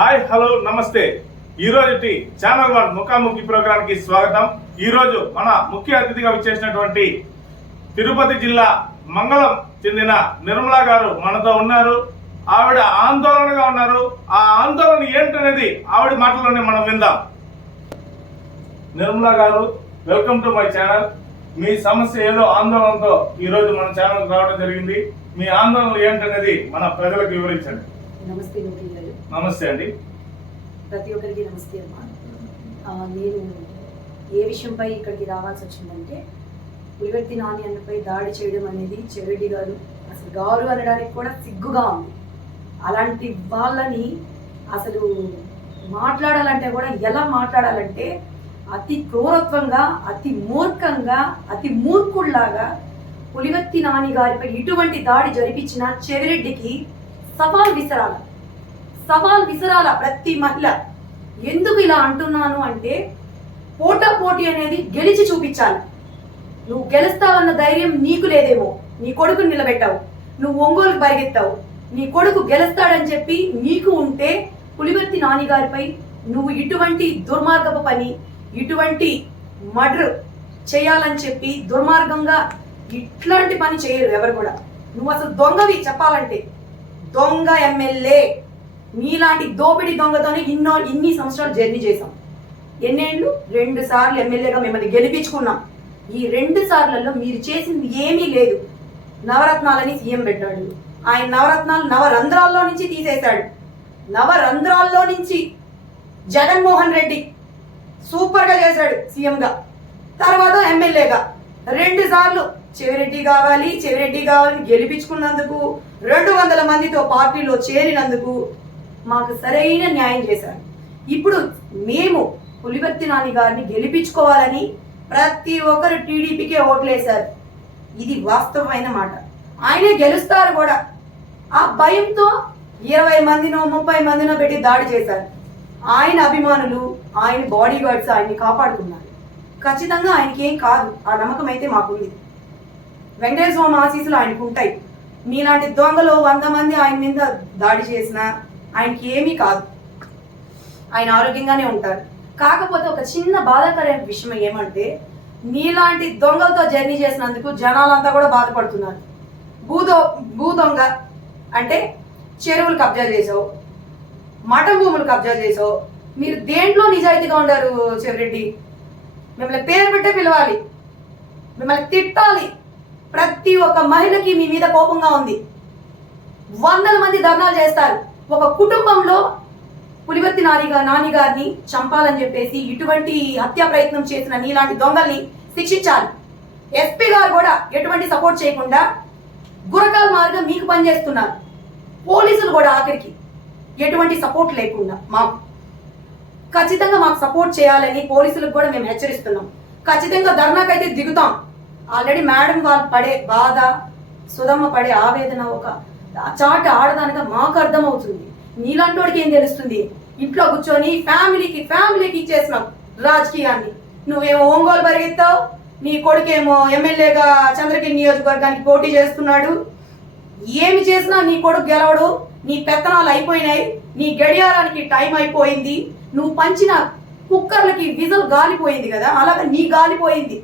Hi hello నమస్తే. ఈ రోజు ఛానల్ వన్ ముఖాముఖి ప్రోగ్రామ్కి స్వాగతం. ఈరోజు మన ముఖ్య అతిథిగా విచ్చేసినటువంటి తిరుపతి జిల్లా మంగళం చెందిన నిర్మలా గారు మనతో ఉన్నారు. ఆవిడ ఆందోళనగా ఉన్నారు. ఆ ఆందోళన ఏంటనేది ఆవిడ మాటలోనే మనం విందాం. నిర్మలా గారు వెల్కమ్ టు మై ఛానల్. మీ సమస్య ఏదో ఆందోళనతో ఈరోజు మన ఛానల్ రావడం జరిగింది. మీ ఆందోళనలు ఏంటనేది మన ప్రజలకు వివరించండి. నమస్తే గారు నమస్తే అండి. ప్రతి ఒక్కరికి నమస్తే అమ్మా. నేను ఏ విషయంపై ఇక్కడికి రావాల్సి వచ్చిందంటే పులివర్తి నాని అన్నపై దాడి చేయడం అనేది చెవిరెడ్డి గారు అసలు గారు అనడానికి కూడా సిగ్గుగా ఉంది. అలాంటి వాళ్ళని అసలు మాట్లాడాలంటే కూడా ఎలా మాట్లాడాలంటే అతి క్రూరత్వంగా అతి మూర్ఖంగా అతి మూర్ఖుల్లాగా పులివర్తి నాని గారిపై ఇటువంటి దాడి జరిపించిన చెవిరెడ్డికి సవాల్ విసరాల. సవాల్ విసరాల ప్రతి మహిళ. ఎందుకు ఇలా అంటున్నాను అంటే పోటా పోటీ అనేది గెలిచి చూపించాలి. నువ్వు గెలుస్తావన్న ధైర్యం నీకు లేదేమో. నీ కొడుకుని నిలబెట్టావు. నువ్వు ఒంగోలుకు పరిగెత్తావు. నీ కొడుకు గెలుస్తాడని చెప్పి నీకు ఉంటే పులివర్తి నానిగారిపై నువ్వు ఇటువంటి దుర్మార్గపు పని ఇటువంటి మర్డర్ చేయాలని చెప్పి దుర్మార్గంగా ఇట్లాంటి పని చేయరు ఎవరు కూడా. నువ్వు అసలు దొంగవి చెప్పాలంటే. దొంగ ఎమ్మెల్యే. నీలాంటి దోపిడి దొంగతోనే ఇన్నో ఇన్ని సంవత్సరాలు జర్నీ చేశాం. ఎన్నేళ్ళు? రెండు సార్లు ఎమ్మెల్యేగా మిమ్మల్ని గెలిపించుకున్నాం. ఈ రెండు సార్లలో మీరు చేసింది ఏమీ లేదు. నవరత్నాలని సీఎం పెట్టాడు. ఆయన నవరత్నాలు నవరంధ్రాల్లో నుంచి తీసేశాడు. నవరంధ్రాల్లో నుంచి జగన్మోహన్ రెడ్డి సూపర్గా చేశాడు సీఎంగా. తర్వాత ఎమ్మెల్యేగా. రెండు సార్లు చెవిరెడ్డి కావాలి చెవిరెడ్డి కావాలని గెలిపించుకున్నందుకు రెండు వందల మందితో పార్టీలో చేరినందుకు మాకు సరైన న్యాయం చేశారు. ఇప్పుడు మేము పులివర్తి నాని గారిని గెలిపించుకోవాలని ప్రతి ఒక్కరు టీడీపీకే ఓట్లేశారు. ఇది వాస్తవమైన మాట. ఆయనే గెలుస్తారు కూడా. ఆ భయంతో ఇరవై మందినో ముప్పై మందినో పెట్టి దాడి చేశారు. ఆయన అభిమానులు ఆయన బాడీ గార్డ్స్ ఆయన్ని కాపాడుకున్నారు. ఖచ్చితంగా ఆయనకి ఏం కాదు. ఆ నమ్మకం అయితే మాకుంది. వెంకటేశ్వర స్వామి ఆశీస్సులు ఆయనకు ఉంటాయి మీలాంటి దొంగలు వంద మంది ఆయన మీద దాడి చేసినా ఆయనకి ఏమీ కాదు. ఆయన ఆరోగ్యంగానే ఉంటారు. కాకపోతే ఒక చిన్న బాధాకరమైన విషయం ఏమంటే నీలాంటి దొంగలతో జర్నీ చేసినందుకు జనాలంతా కూడా బాధపడుతున్నారు. భూదో భూ దొంగ అంటే చెరువులు కబ్జా చేసావు మఠం భూములు కబ్జా చేసావు మీరు దేంట్లో నిజాయితీగా ఉండారు చెవిరెడ్డి? మిమ్మల్ని పేరు పెట్టే పిలవాలి. మిమ్మల్ని తిట్టాలి. ప్రతి ఒక్క మహిళకి మీ మీద కోపంగా ఉంది. వందల మంది ధర్నాలు చేస్తారు. ఒక కుటుంబంలో పులివర్తి నానిగా నాని గారిని చంపాలని చెప్పేసి ఇటువంటి హత్యా ప్రయత్నం చేసిన నీలాంటి దొంగల్ని శిక్షించాలి. ఎస్పీ గారు కూడా ఎటువంటి సపోర్ట్ చేయకుండా గురకాల మార్గం మీకు పనిచేస్తున్నారు. పోలీసులు కూడా ఆఖరికి ఎటువంటి సపోర్ట్ లేకుండా మాకు ఖచ్చితంగా మాకు సపోర్ట్ చేయాలని పోలీసులకు కూడా మేము హెచ్చరిస్తున్నాం. ఖచ్చితంగా ధర్నాకైతే దిగుతాం. ఆల్రెడీ మేడం వాళ్ళు పడే బాధ సుధమ్మ పడే ఆవేదన ఒక చాట ఆడదానిగా మాకు అర్థమవుతుంది. నీలాంటి వాడికి ఏం తెలుస్తుంది? ఇంట్లో కూర్చొని ఫ్యామిలీకి ఫ్యామిలీకి ఇచ్చేసినాం రాజకీయాన్ని. నువ్వేమో ఒంగోలు పరిగెత్తావు నీ కొడుకేమో ఎమ్మెల్యేగా చంద్రగిరి నియోజకవర్గానికి పోటీ చేస్తున్నాడు. ఏమి చేసినా నీ కొడుకు గెలవడు నీ పెత్తనాలు అయిపోయినాయి నీ గడియారానికి టైం అయిపోయింది. నువ్వు పంచిన కుక్కర్లకి విజల్ గాలిపోయింది కదా అలాగే నీ గాలిపోయింది.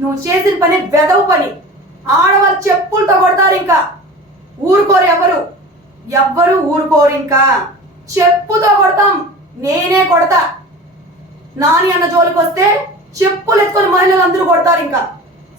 నువ్వు చేసిన పని వెదవు పని. ఆడవాళ్ళు చెప్పులతో కొడతారు ఇంకా. ఊరుకోరు ఎవరు? ఎవ్వరు ఊరుకోరు ఇంకా. చెప్పుతో కొడతాం నేనే కొడతా. నాని అన్న జోలికి వస్తే చెప్పులు ఎత్తుకొని మహిళలు అందరూ కొడతారు ఇంకా.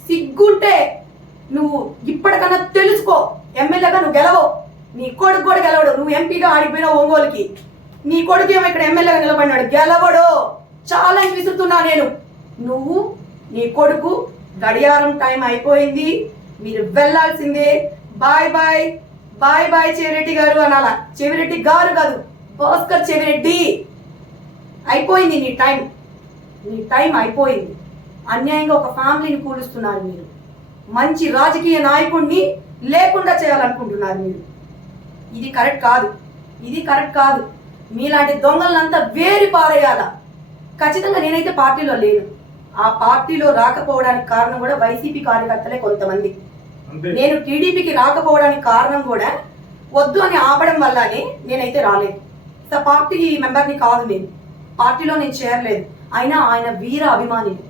సిగ్గుంటే నువ్వు ఇప్పటికన్నా తెలుసుకో. ఎమ్మెల్యేగా నువ్వు గెలవవు. నీ కొడుకు కూడా గెలవడు. నువ్వు ఎంపీగా ఆడిపోయినావు ఒంగోలుకి. నీ కొడుకు ఏమో ఇక్కడ ఎమ్మెల్యేగా నిలబడినాడు. గెలవడు. ఛాలెంజ్ విసురుతున్నా నేను. నువ్వు నీ కొడుకు గడియారం టైం అయిపోయింది. మీరు వెళ్ళాల్సిందే. Bye bye. Bye bye Chevireddy గారు అనాల. చెవిరెడ్డి గారు కాదు భాస్కర్ చెవిరెడ్డి. అయిపోయింది నీ టైం. నీ టైం అయిపోయింది. అన్యాయంగా ఒక ఫ్యామిలీని కూలుస్తున్నారు మీరు. మంచి రాజకీయ నాయకుడిని లేకుండా చేయాలనుకుంటున్నారు మీరు. ఇది కరెక్ట్ కాదు. ఇది కరెక్ట్ కాదు. మీలాంటి దొంగలంతా వేరు పారేయాల? ఖచ్చితంగా నేనైతే పార్టీలో లేను. ఆ పార్టీలో రాకపోవడానికి కారణం కూడా వైసీపీ కార్యకర్తలే కొంతమంది. నేను టీడీపీకి రాకపోవడానికి కారణం కూడా వద్దు అని ఆపడం వల్లనే నేనైతే రాలేదు. సో పార్టీ మెంబర్ని కాదు నేను. పార్టీలో నేను చేరలేదు అయినా ఆయన వీర అభిమానిని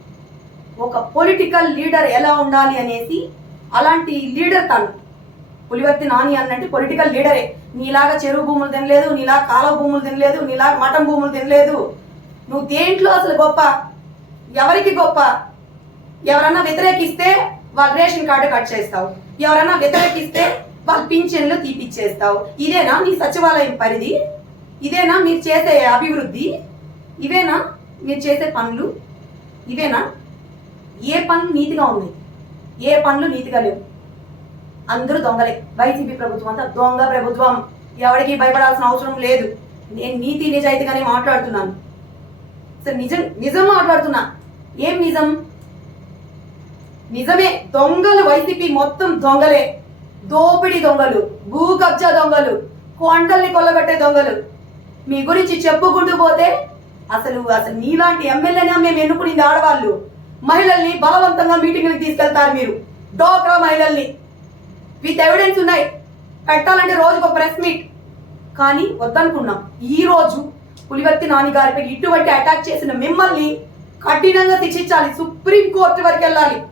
ఒక పొలిటికల్ లీడర్ ఎలా ఉండాలి అనేసి అలాంటి లీడర్ తను. పులివర్తి నాని అన్నట్టు పొలిటికల్ లీడరే నీలాగా చెరువు భూములు తినలేదు నీలా కాలువ భూములు తినలేదు నీలాగా మఠం భూములు తినలేదు. నువ్వు దేంట్లో అసలు గొప్ప? ఎవరికి గొప్ప? ఎవరన్నా వ్యతిరేకిస్తే వాళ్ళ రేషన్ కార్డు కట్ చేస్తావు. ఎవరన్నా వ్యతిరేకిస్తే వాళ్ళ పింఛన్లు తీపిచ్చేస్తావు. ఇదేనా మీ సచివాలయం పరిధి? ఇదేనా మీరు చేసే అభివృద్ధి? ఇవేనా మీరు చేసే పనులు? ఇవేనా? ఏ పనులు నీతిగా ఉన్నాయి? ఏ పనులు నీతిగా లేవు? అందరూ దొంగలే. వైసీపీ ప్రభుత్వం అంతా దొంగ ప్రభుత్వం. ఎవరికి భయపడాల్సిన అవసరం లేదు. నేను నీతి నిజాయితీగానే మాట్లాడుతున్నాను. సార్ నిజం నిజం మాట్లాడుతున్నా. ఏం నిజం? నిజమే దొంగలు వైసీపీ మొత్తం దొంగలే. దోపిడీ దొంగలు భూ కబ్జా దొంగలు కొండల్ని కొల్లగొట్టే దొంగలు. మీ గురించి చెప్పుకుంటూ పోతే అసలు అసలు నీలాంటి ఎమ్మెల్యేనే మేము ఎన్నుకునింది ఆడవాళ్ళు. మహిళల్ని బలవంతంగా మీటింగ్లకు తీసుకెళ్తారు మీరు. డోక్రా మహిళల్ని. విత్ ఎవిడెన్స్ ఉన్నాయి. పెట్టాలంటే రోజుకు ఒక ప్రెస్ మీట్. కానీ వద్దనుకున్నాం. ఈ రోజు పులివర్తి నాని గారిపై ఇటువంటి అటాక్ చేసిన మిమ్మల్ని కఠినంగా శిక్షించాలి. సుప్రీం కోర్టు వరకు వెళ్ళాలి.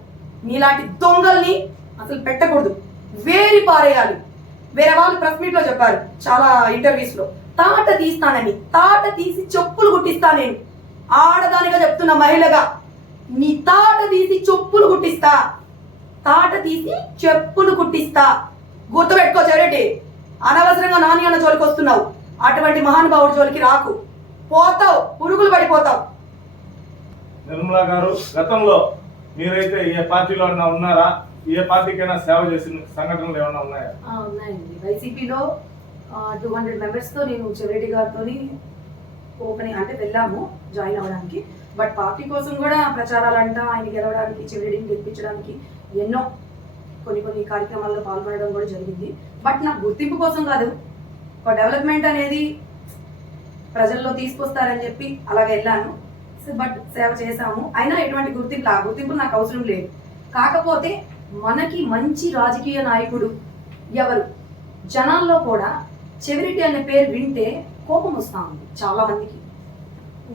మీలాంటి దొంగల్ని అసలు పెట్టకూడదు. వేరి పారేయాలి. వేరే వాళ్ళు ప్రెస్ మీట్లో చెప్పారు చాలా ఇంటర్వ్యూస్లో. తాట తీస్తానని తాట తీసి చెప్పులు కుట్టిస్తా నేను. ఆడదానిగా చెప్తున్న మహిళగా నీ తాట తీసి చెప్పులు కుట్టిస్తా. తాట తీసి చెప్పులు కుట్టిస్తా. గుర్తుపెట్టుకో చెరటి అనవసరంగా నాని అన్న జోలికి వస్తున్నావు అటువంటి మహానుభావుడి జోలికి రాకు. పోతావు పురుగులు పడిపోతావు. నిర్మలా గారు గతంలో మీరైతే ఏ పార్టీలో ఉన్నారా? ఏ పార్టీకైనా సేవ చేసిన సంఘటనలు ఏమైనా ఉన్నాయా? ఉన్నాయండి. వైసీపీలో టూ హండ్రెడ్ మెంబర్స్తో నేను చెవిరెడ్డి గారితో ఓపెనింగ్ అంటే వెళ్ళాము జాయిన్ అవ్వడానికి. బట్ పార్టీ కోసం కూడా ప్రచారాలంట ఆయన గెలవడానికి చెవిరెడ్డిని గెలిపించడానికి ఎన్నో కొన్ని కొన్ని కార్యక్రమాల్లో పాల్గొనడం కూడా జరిగింది. బట్ నాకు గుర్తింపు కోసం కాదు. ఒక డెవలప్మెంట్ అనేది ప్రజల్లో తీసుకొస్తారని చెప్పి అలాగ వెళ్ళాను. సో బట్ సేవ చేశాము. అయినా ఎటువంటి గుర్తింపు ఆ గుర్తింపు నాకు అవసరం లేదు. కాకపోతే మనకి మంచి రాజకీయ నాయకుడు ఎవరు? జనాల్లో కూడా చెవిరెడ్డి అనే పేరు వింటే కోపం వస్తా ఉంది చాలా మందికి.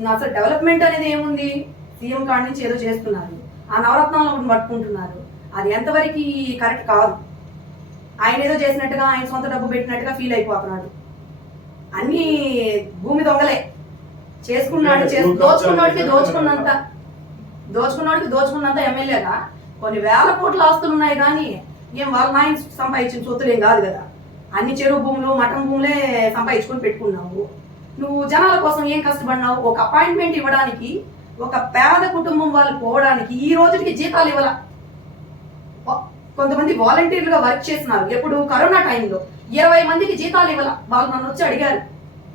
అసలు డెవలప్మెంట్ అనేది ఏముంది? సీఎం కాడి నుంచి ఏదో చేస్తున్నారు. ఆ నవరత్నాలను ఒకటి పట్టుకుంటున్నారు. అది ఎంతవరకు కరెక్ట్ కాదు. ఆయన ఏదో చేసినట్టుగా ఆయన సొంత డబ్బు పెట్టినట్టుగా ఫీల్ అయిపోతున్నాడు. అన్ని భూమి దొంగలే. చేసుకున్నాడు చేసు దోచుకున్నాడికి దోచుకున్నంత దోచుకున్నాడికి దోచుకున్నంత ఎమ్మెల్యేగా కొన్ని వేల కోట్ల ఆస్తులు ఉన్నాయి కానీ ఏం వాళ్ళ నాయన సంపాదించిన సొత్తులు ఏం కాదు కదా. అన్ని చెరువు భూములు మఠం భూములే సంపాదించుకొని పెట్టుకున్నావు. నువ్వు జనాల కోసం ఏం కష్టపడినావు? ఒక అపాయింట్మెంట్ ఇవ్వడానికి ఒక పేద కుటుంబం వాళ్ళు పోవడానికి ఈ రోజుకి జీతాలు ఇవ్వాల. కొంతమంది వాలంటీర్లుగా వర్క్ చేస్తున్నారు. ఎప్పుడు కరోనా టైంలో ఇరవై మందికి జీతాలు ఇవ్వాల. వాళ్ళు నన్ను వచ్చి అడిగారు.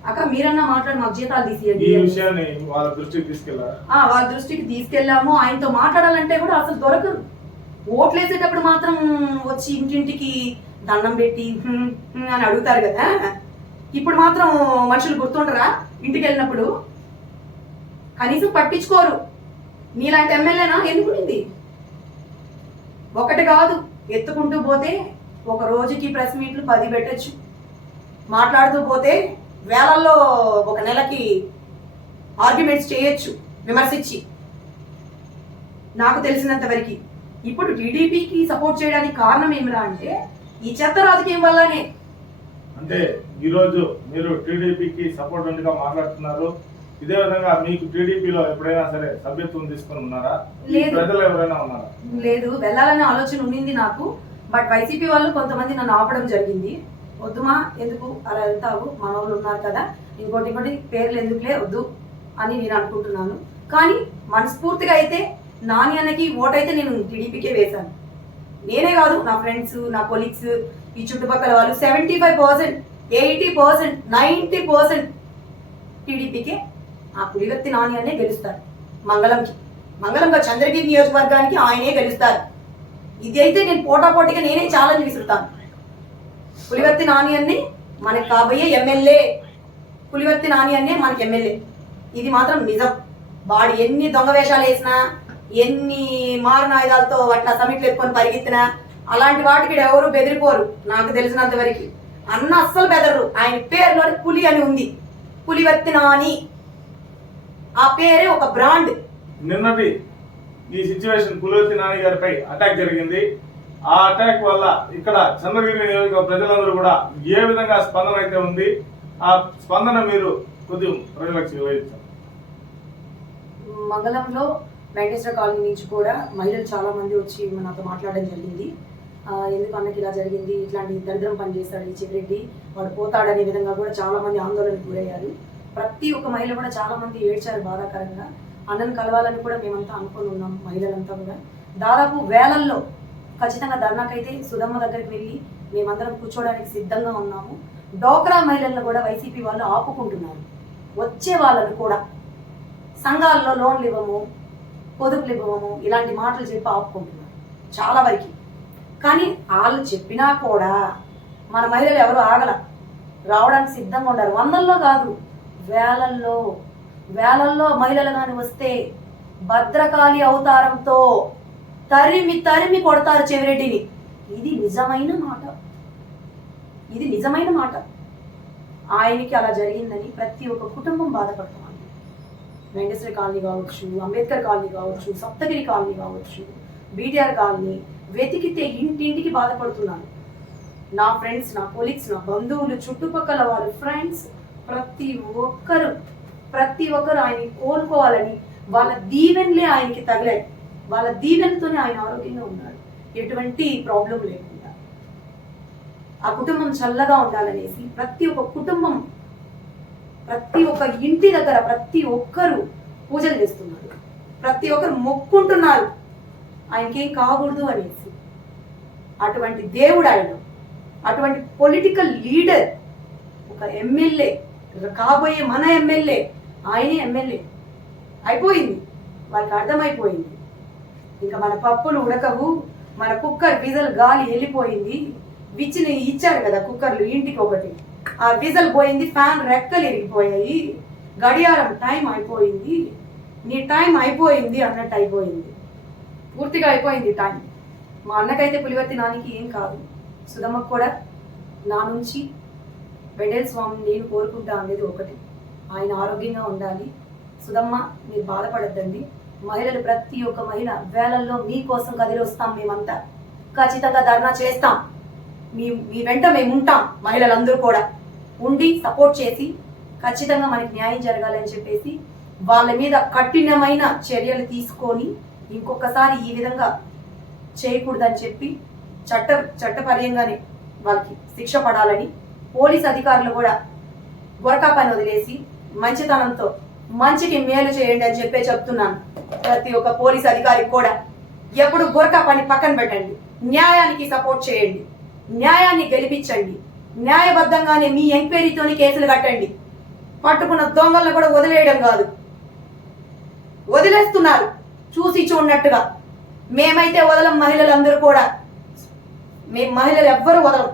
అక్క మీరన్నా మాట్లాడి మాకు జీతాలు ఈ తీసియండి విషయాన్ని వాళ్ళ దృష్టికి తీసుకెళ్ళారా ఆ, వాళ్ళ దృష్టికి తీసుకెళ్ళాము. ఆయనతో మాట్లాడాలంటే కూడా అసలు దొరకరు ఓట్లు వేసేటప్పుడు మాత్రం వచ్చి ఇంటింటికి దండం పెట్టి అని అడుగుతారు కదా. ఇప్పుడు మాత్రం మనుషులు గుర్తుండరా ఇంటికి వెళ్ళినప్పుడు కనీసం పట్టించుకోరు. నీలాంటి ఎమ్మెల్యేనా? ఎన్నుకునింది ఒకటి కాదు ఎత్తుకుంటూ పోతే ఒక రోజుకి ప్రెస్ మీట్లు పది పెట్టచ్చు. మాట్లాడుతూ పోతే వేలల్లో ఒక నెలకి ఆర్గ్యుమెంట్స్ చేయొచ్చు విమర్శించి. నాకు తెలిసినంత వరకు ఇప్పుడు టీడీపీకి సపోర్ట్ చేయడానికి కారణం ఏమిరా అంటే ఈ చెత్త రాజకీయం వల్లనే. అంటే ఈ రోజు మీరు టీడీపీకి సపోర్ట్గా మాట్లాడుతున్నారు? ఇదే విధంగా మీకు టీడీపీలో ఎప్పుడైనా సరే సభ్యత్వం తీసుకొని ఉన్నారా. ప్రజలు ఎవరైనా ఉన్నారా? లేదు వెళ్ళాలనే ఆలోచన ఉండింది నాకు. బట్ వైసీపీ వాళ్ళు కొంతమంది నన్ను ఆపడం జరిగింది. వద్దుమా? ఎందుకు? అలా వెళ్తావు? మనవాళ్ళు ఉన్నారు కదా. ఇంకోటి ఇంకోటి పేర్లు ఎందుకులే వద్దు అని నేను అనుకుంటున్నాను. కానీ మనస్ఫూర్తిగా అయితే నాని అన్నకి ఓటైతే నేను టీడీపీకే వేశాను. నేనే కాదు నా ఫ్రెండ్స్ నా కొలీగ్స్ ఈ చుట్టుపక్కల వాళ్ళు seventy five percent eighty percent ninety percent టీడీపీకే ఆ పులివర్తి నాని అనే గెలుస్తారు. మంగళంకి. మంగళంగా చంద్రగిరి నియోజకవర్గానికి ఆయనే గెలుస్తారు. ఇది అయితే నేను పోటాపోటీగా నేనే ఛాలెంజ్ విసురుతాను. పులివర్తి నాని అన్ని మనకి కాబోయే ఎమ్మెల్యే. పులివర్తి నాని అన్నే మనకి ఎమ్మెల్యే. ఇది మాత్రం నిజం. వాడు ఎన్ని దొంగ వేషాలు వేసినా ఎన్ని మారునాయుధాలతో అట్లా సమిట్లు ఎత్తుకొని పరిగెత్తినా అలాంటి వాటికి ఎవరు బెదిరిపోరు నాకు తెలిసినంత వరకు. అన్న అస్సలు బెదరరు. ఆయన పేరులోని పులి అని ఉంది. పులివర్తి నాని. ఆ పేరే ఒక బ్రాండ్. నిన్నటి ఈ సిచ్యువేషన్ పులివర్తి నాని గారిపై అటాక్ జరిగింది. ఆ అటాక్ వల్ల ఇక్కడ చంద్రగిరి నియోజక ప్రజలందరూ కూడా ఏ విధంగా స్పందన అయితే ఉంది ఆ స్పందన మీరు కొద్దిగా ప్రజలకు వివరించారు మంగళంలో వెంకటేశ్వర కాలనీ నుంచి కూడా మహిళలు చాలా మంది వచ్చి నాతో మాట్లాడడం జరిగింది. ఎందుకు అన్నకి ఇలా జరిగింది? ఇట్లాంటి దరిద్రం పని చేస్తాడు ఈ చివరెడ్డి. వాడు పోతాడనే విధంగా కూడా చాలా మంది ఆందోళనకు గురయ్యారు. ప్రతి ఒక్క మహిళ కూడా చాలా మంది ఏడ్చారు బాధాకరంగా. అన్నను కలవాలని కూడా మేమంతా అనుకుని ఉన్నాం మహిళలంతా కూడా. దాదాపు వేలల్లో ఖచ్చితంగా ధర్నాకైతే సుధమ్మ దగ్గరికి వెళ్ళి మేమందరం కూర్చోవడానికి సిద్ధంగా ఉన్నాము. డోక్రా మహిళలను కూడా వైసీపీ వాళ్ళు ఆపుకుంటున్నారు. వచ్చే వాళ్ళను కూడా సంఘాల్లో లోన్లు ఇవ్వము పొదుపులు ఇవ్వము ఇలాంటి మాటలు చెప్పి ఆపుకుంటున్నారు. చాలా వరకు. కానీ వాళ్ళు చెప్పినా కూడా మన మహిళలు ఎవరు ఆగల. రావడానికి సిద్ధంగా ఉండరు. వందల్లో కాదు వేలల్లో. వేలల్లో మహిళలు కానీ వస్తే భద్రకాళి అవతారంతో తరిమి తరిమి కొడతారు చెవిరెడ్డిని. ఇది నిజమైన మాట. ఇది నిజమైన మాట. ఆయనకి అలా జరిగిందని ప్రతి ఒక్క కుటుంబం బాధపడుతుంది. వెంకటేశ్వర కాలనీ కావచ్చు అంబేద్కర్ కాలనీ కావచ్చు సప్తగిరి కాలనీ కావచ్చు బీటీఆర్ కాలనీ వెతికితే ఇంటింటికి బాధపడుతున్నాను నా ఫ్రెండ్స్ నా కొలీగ్స్ నా బంధువులు చుట్టుపక్కల వాళ్ళ ఫ్రెండ్స్ ప్రతి ఒక్కరు ప్రతి ఒక్కరు ఆయన కోలుకోవాలని వాళ్ళ దీవెన్లే ఆయనకి తగిలాయి. వాళ్ళ దీవెనతోనే ఆయన ఆరోగ్యంగా ఉన్నాడు. ఎటువంటి ప్రాబ్లం లేకుండా. ఆ కుటుంబం చల్లగా ఉండాలనేసి ప్రతి ఒక్క కుటుంబం ప్రతి ఒక్క ఇంటి దగ్గర ప్రతి ఒక్కరు పూజలు చేస్తున్నారు. ప్రతి ఒక్కరు మొక్కుంటున్నారు. ఆయనకేం కాకూడదు అనేసి. అటువంటి దేవుడు ఆయన. అటువంటి పొలిటికల్ లీడర్ ఒక ఎమ్మెల్యే కాబోయే మన ఎమ్మెల్యే ఆయనే ఎమ్మెల్యే. అయిపోయింది. వాళ్ళకి అర్థమైపోయింది. ఇంకా మన పప్పులు ఉడకవు మన కుక్కర్ విజల్ గాలి వెళ్ళిపోయింది. విచ్చిన ఇచ్చారు కదా కుక్కర్లు ఇంటికి ఒకటి. ఆ విజల్ పోయింది ఫ్యాన్ రెక్కలు ఇరిగిపోయాయి. గడియారం టైం అయిపోయింది. నీ టైం అయిపోయింది అన్నట్టు అయిపోయింది. పూర్తిగా అయిపోయింది టైం. మా అన్నకైతే పులివర్తి నానికి ఏం కాదు. సుధమ్మకు కూడా నా నుంచి వెండేల స్వామి నేను కోరుకుంటా అనేది ఒకటి. ఆయన ఆరోగ్యంగా ఉండాలి. సుధమ్మ మీరు బాధపడద్దండి. మహిళలు ప్రతి ఒక్క మహిళ వేలల్లో మీకోసం కదిలొస్తాం మేమంతా. ఖచ్చితంగా ధర్నా చేస్తాం. మీ మీ వెంట మేము ఉంటాం మహిళలందరూ కూడా. ఉండి సపోర్ట్ చేసి ఖచ్చితంగా మనకి న్యాయం జరగాలని చెప్పేసి వాళ్ళ మీద కఠినమైన చర్యలు తీసుకొని ఇంకొకసారి ఈ విధంగా చేయకూడదని చెప్పి చట్ట చట్టపర్యంగానే వాళ్ళకి శిక్ష పడాలని పోలీస్ అధికారులు కూడా గొరకా పని వదిలేసి మంచితనంతో మంచికి మేలు చేయండి అని చెప్పే చెప్తున్నాను. ప్రతి ఒక్క పోలీస్ అధికారికి కూడా. ఎప్పుడు గొరకా పని పక్కన పెట్టండి. న్యాయానికి సపోర్ట్ చేయండి. న్యాయాన్ని గెలిపించండి. న్యాయబద్ధంగానే మీ ఎంక్వైరీతోని కేసులు కట్టండి. పట్టుకున్న దొంగలను కూడా వదిలేయడం కాదు. వదిలేస్తున్నారు. చూసి చూడనట్టుగా. మేమైతే వదలం మహిళలందరూ కూడా. మేము మహిళలు ఎవ్వరు వదలం.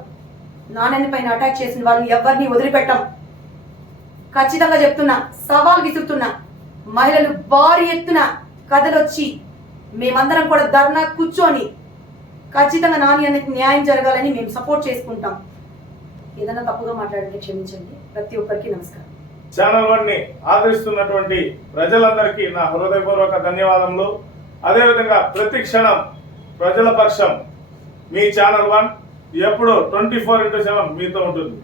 నాణ్యత పైన అటాక్ చేసిన వాళ్ళని ఎవరిని వదిలిపెట్టం. ఖచ్చితంగా చెప్తున్నా సవాల్ విసురుతున్నా మహిళలు భారీ ఎత్తున కథలొచ్చి మేమందరం కూడా ధర్నా కూర్చొని ఖచ్చితంగా నాణ్యానికి న్యాయం జరగాలని మేము సపోర్ట్ చేసుకుంటాం. ఏదైనా తప్పుగా మాట్లాడితే క్షమించండి. ప్రతి ఒక్కరికి నమస్కారం. ఛానల్ వన్ని ఆదరిస్తున్నటువంటి ప్రజలందరికీ నా హృదయపూర్వక ధన్యవాదములు. అదేవిధంగా ప్రతి క్షణం ప్రజల పక్షం మీ ఛానల్ వన్ ఎప్పుడు ట్వంటీ ఫోర్ ఇంటూ సెవెన్ మీతో ఉంటుంది.